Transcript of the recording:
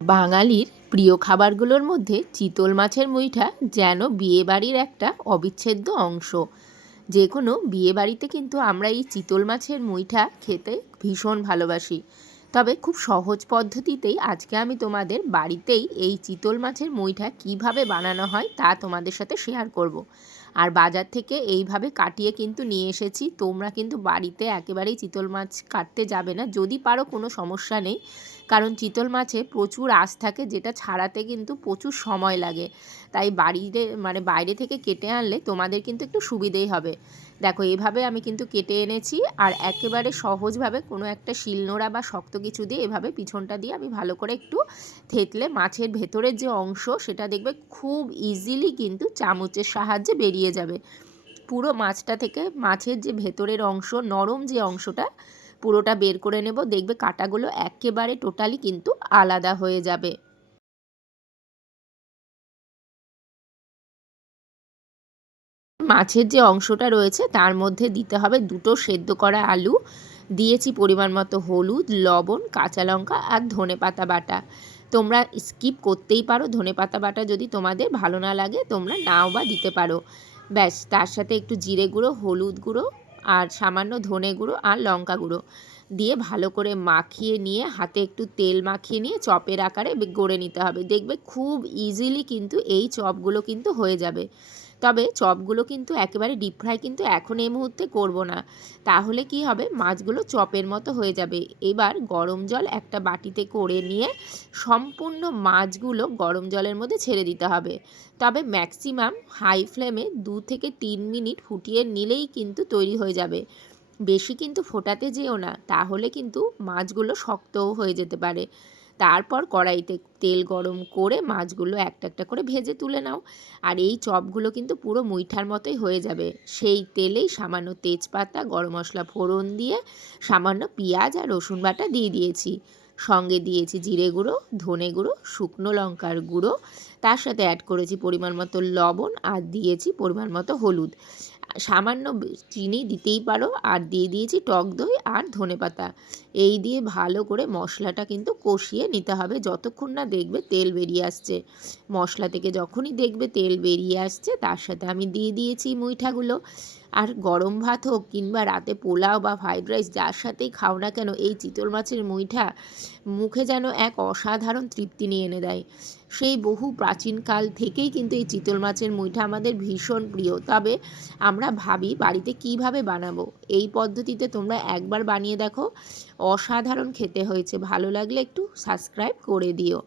বাঙালির প্রিয় খাবারগুলোর মধ্যে চিতল মাছের মুইঠা যেন বিয়েবাড়ির একটা অবিচ্ছেদ্য অংশ। যে কোনো বিয়েবাড়িতে কিন্তু আমরা এই চিতল মাছের মুইঠা খেতে ভীষণ ভালোবাসি। তবে খুব সহজ পদ্ধতিতেই আজকে আমি তোমাদের বাড়িতেই এই চিতল মাছের মুইঠা কিভাবে বানানো হয় তা তোমাদের সাথে শেয়ার করব। আর বাজার থেকে এইভাবে কাটিয়ে কিন্তু নিয়ে এসেছি। তোমরা কিন্তু বাড়িতে একেবারেই চিতল মাছ কাটতে যাবে না, যদি পারো কোনো সমস্যা নেই, কারণ চিতল মাছে প্রচুর আঁশ থাকে, যেটা ছাড়াতে কিন্তু প্রচুর সময় লাগে। তাই বাইরে থেকে কেটে আনলে তোমাদের কিন্তু একটু সুবিধেই হবে। দেখো, এভাবে আমি কিন্তু কেটে এনেছি, আর একেবারে সহজভাবে কোনো একটা শিলনোড়া বা শক্ত কিছু দিয়ে এভাবে পিছনটা দিয়ে আমি ভালো করে একটু থেতলে মাছের ভেতরের যে অংশ সেটা দেখবে খুব ইজিলি কিন্তু চামচের সাহায্যে বেরিয়ে যাবে। পুরো মাছটা থেকে মাছের যে ভেতরের অংশ, নরম যে অংশটা, পুরোটা বের করে নেব। দেখবে কাঁটাগুলো একেবারে টোটালি কিন্তু আলাদা হয়ে যাবে। মাছের যে অংশটা রয়েছে তার মধ্যে দিতে হবে দুটো সেদ্ধ করা আলু, দিয়েছি পরিমাণ মতো হলুদ, লবণ, কাঁচা লঙ্কা আর ধনেপাতা বাটা। তোমরা স্কিপ করতেই পারো, ধনেপাতা বাটা যদি তোমাদের ভালো না লাগে তোমরা নাও বা দিতে পারো। ব্যাস, তার সাথে একটু জিরে গুঁড়ো, হলুদ গুঁড়ো আর সামান্য ধনে গুঁড়ো আর লঙ্কা গুঁড়ো দিয়ে ভালো করে মাখিয়ে নিয়ে, হাতে একটু তেল মাখিয়ে নিয়ে চপের আকারে গড়ে নিতে হবে। দেখবে খুব ইজিলি কিন্তু এই চপগুলো কিন্তু হয়ে যাবে। তবে চপগুলো কিন্তু একেবারে ডিপ ফ্রাই কিন্তু এখন এই মুহূর্তে করব না, তাহলে কি হবে, মাছগুলো চপের মতো হয়ে যাবে। এবার গরম জল একটা বাটিতে করে নিয়ে সম্পূর্ণ মাছগুলো গরম জলের মধ্যে ছেড়ে দিতে হবে। তবে ম্যাক্সিমাম হাই ফ্লেমে 2 থেকে 3 মিনিট ফুটিয়ে নিলেই কিন্তু তৈরি হয়ে যাবে। বেশি কিন্তু ফোটাতে যেও না, তাহলে কিন্তু মাছগুলো শক্তও হয়ে যেতে পারে। তারপর কড়াইতে তেল গরম করে মাছগুলো একটা একটা করে ভেজে তুলে নাও। আর এই চপগুলো কিন্তু পুরো মুইঠার মতোই হয়ে যাবে। সেই তেলেই সামান্য তেজপাতা, গরম মশলা ফোড়ন দিয়ে সামান্য পেঁয়াজ আর রসুন বাটা দিয়ে দিয়েছি। সঙ্গে দিয়েছি জিরে গুঁড়ো, ধনে গুঁড়ো, শুকনো লঙ্কার গুঁড়ো, তার সাথে অ্যাড করেছি পরিমাণ মতো লবণ আর দিয়েছি পরিমাণ মতো হলুদ। সামান্য চিনি দিতেই পারো, আর দিয়ে দিয়েছি টক দই আর ধনেপাতা। এই দিয়ে ভালো করে মশলাটা কিন্তু কষিয়ে নিতে হবে যতক্ষণ না দেখবে তেল বেরিয়ে আসছে। মশলা থেকে যখনই দেখবে তেল বেরিয়ে আসছে, তার সাথে আমি দিয়ে দিয়েছি মুইঠাগুলো। আর গরম ভাত হোক কিংবা রাতে পোলাও বা ফ্রাইড রাইস, যার সাথেই খাও না কেন, এই চিতল মাছের মুইঠা মুখে যেন এক অসাধারণ তৃপ্তি নিয়ে এনে দেয়। সেই বহু প্রাচীনকাল থেকেই কিন্তু এই চিতল মাছের মুইঠা আমাদের ভীষণ প্রিয়। তবে আমরা ভাবি বাড়িতে কিভাবে বানাবো, এই পদ্ধতিতে তোমরা একবার বানিয়ে দেখো, অসাধারণ খেতে হয়েছে। ভালো লাগলে একটু সাবস্ক্রাইব করে দিও।